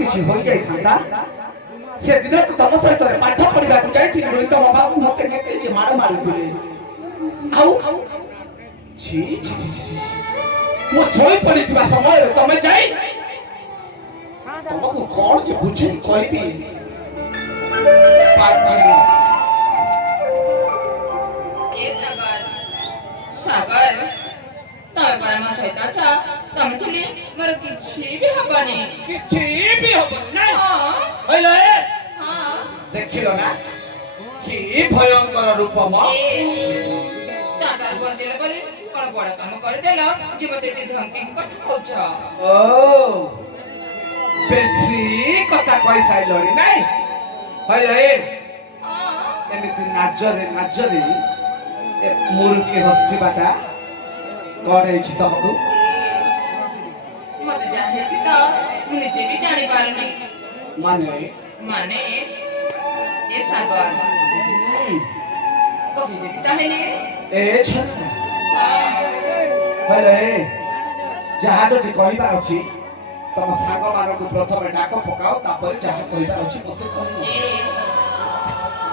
किसी हो जाए था से दिन तो तम सहित पाठ पढ़ा जाइए बोली तुम बाबू मत के माड़ मारी आउ छी छी छी मो सोई पड़ी समय तुम जाई तुमको कौन जे बुझी कहबी पाठ पढ़ी ए सागर सागर तमे परमा सहित अच्छा तमे थली मोर किछि भी हबनी नहीं हां हइलो ए हां देखिलो ना कि भयंकर रूप म दादा बंदेले परे कोन बड़ काम कर देलो जीवते के धमकी कथ कहछ ओ बेसी कथा कहि साइलोरी नहीं हइलो ए एमिति नाजरे ए मुर्गी हसिबाटा करे छि तमको मत जाने कि तो मुझे भी जाने पारनी माने ए सागर कभी भी ताहले ए छछ हले जहा जति कहिबार अछि तम साग मानको प्रथम डाक पकाओ तापर जहा कहिबार अछि मते कहू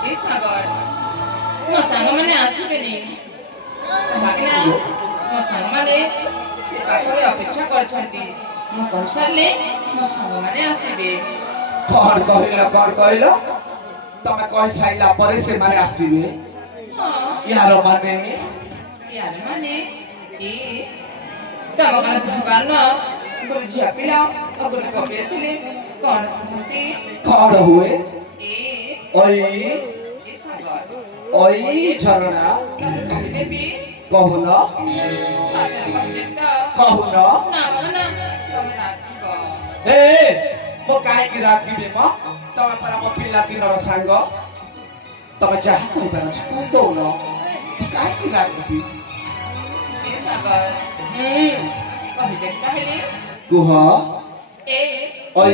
ए सागर मो संग माने आसीबेनी माने मो संग माने से पाखरे अपेक्षा करछंती मो कहसरले मो संग माने आसीबे कौन कहलो तमे कहि साइला परे से माने आसीबे हां यार माने ए तम कन बुझ पारना गुरु झिया पिला अगर कबे थिले कौन कहती कौन हुए ए ओई ए सागर ओई झरना देवी कहूना सागर कहता कहूना ना ना तम नाचिबो ए मो काहे की राखिबे म तमे परा मो पिला दिनर सांग तमे जहा कहिबार अछि कहि दो न काहे की राखिबी ए सागर कहि देखता हेले कुह ए ओई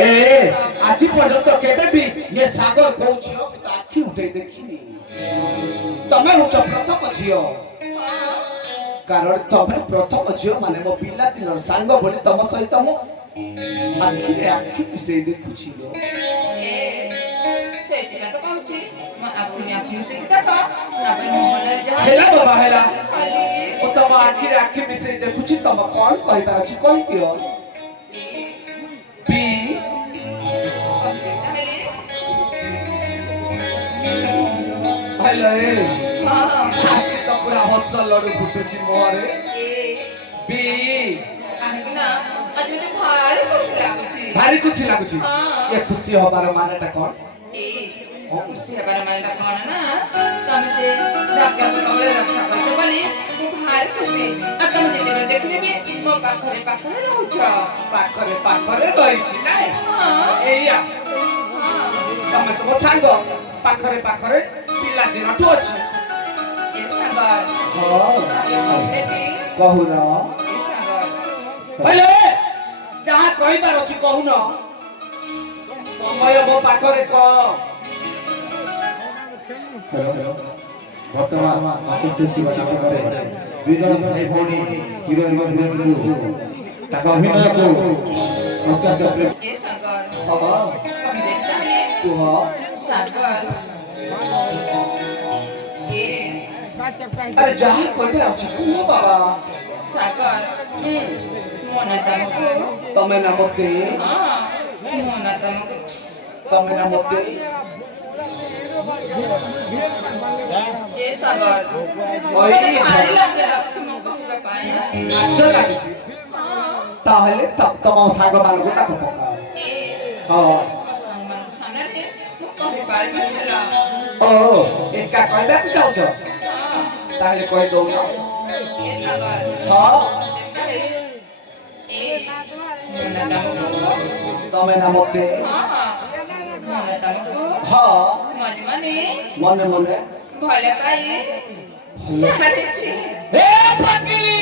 ए আজি পর্যন্ত কেবে भी ये सागर कहउछि आखि उठे देखिनी तमे हुच प्रथम झियो कारण तमे प्रथम झियो माने मो पिला दिनर सांग बोली तम सहित मो आखि आखि से देखुछि लो हेला बाबा हेला ओ तम आखि से देखुछि तम कोन कहिबा अछि कहि दियो बी हेलो आज तो पूरा हसल लड़ू फुटुछि मोरे बी भारी खुशी लागुछि ये खुशी हबार मानेटा कोन खुशी हबार मानेटा कोन ना तमे से रक्षा कबले रक्षा करते बोली भारी खुशी आ तमे जेते देखले भी मो पाखरे रहउछ पाखरे रहिछि नै एया तमे तो सांग पाखरे पिला दिन ठो अछि ए सागर कहू न ए सागर हेलो जहा कहिबार अछि कहू न समय मो पाखरे क हेलो वर्तमान आचुष्टि बात करे दुई जन भाई भौणी हिरो एवं हिरोइन को ताका अभिनय को अत्यंत प्रेम ए सागर हां कभी देखता है कुह सागर ए अरे जहा कहिबार अछि कुह बाबा सागर मोना तमको तमे ना मते हां मोना तमको तमे ना मते ए सागर ओई भारी लागे लक्ष्मण कहबे पाए अच्छा लागिछि ताहले तब तम साग मानको ताको पका ए हां सम्मान सामने रे कहबे पाए मिला ओ एका कहबा कि जाउछ हां ताहले कहि दौ न ए सागर हां ए मोना तमको तमे ना मते हां मोना तमको हां मने मने भले पाए सागर छी ए फकिली